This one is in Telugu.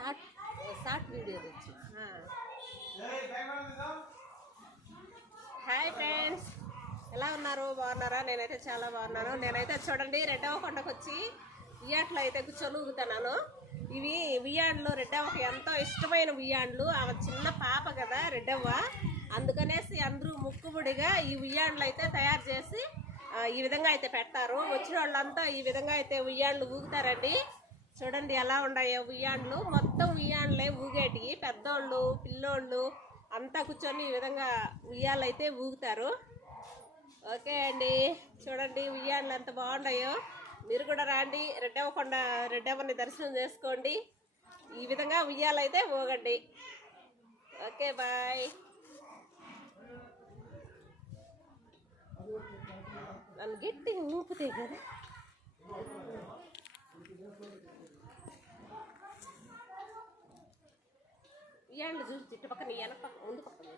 షార్ట్ వీడియో తెచ్చు. హాయ్ ఫ్రెండ్స్, ఎలా ఉన్నారు? బాగున్నారా? నేనైతే చాలా బాగున్నాను. నేనైతే చూడండి రెడ్డవ కొండకు వచ్చి ఉయ్యాట్లో అయితే కూర్చొని ఊగుతున్నాను. ఇవి ఉయ్యాళ్ళు రెడ్డవ్వకి ఎంతో ఇష్టమైన ఉయ్యాళ్ళు. ఆమె చిన్న పాప కదా రెడ్డవ్వ, అందుకనేసి అందరూ ముక్కుబుడిగా ఈ ఉయ్యాళ్ళు అయితే తయారు చేసి ఈ విధంగా అయితే పెడతారు. వచ్చిన వాళ్ళంతా ఈ విధంగా అయితే ఉయ్యాళ్ళు ఊగుతారండి. చూడండి ఎలా ఉన్నాయో ఉయ్యాళ్ళు. మొత్తం ఉయ్యాళ్ళే ఊగేటి, పెద్దోళ్ళు పిల్లోళ్ళు అంతా కూర్చొని ఈ విధంగా ఉయ్యాళ్ళు అయితే ఊగుతారు. ఓకే అండి, చూడండి ఉయ్యాళ్ళు ఎంత బాగున్నాయో. మీరు కూడా రండి, రెడ్డవ్వని దర్శనం చేసుకోండి. ఈ విధంగా ఉయ్యాలు అయితే ఊగండి. Okay bye. నన్ను గట్టిగా ఊపితే కదా ఉయ్యాళ్ళు చూసి ఇటు పక్కన వెనక పక్క ముందు పక్కన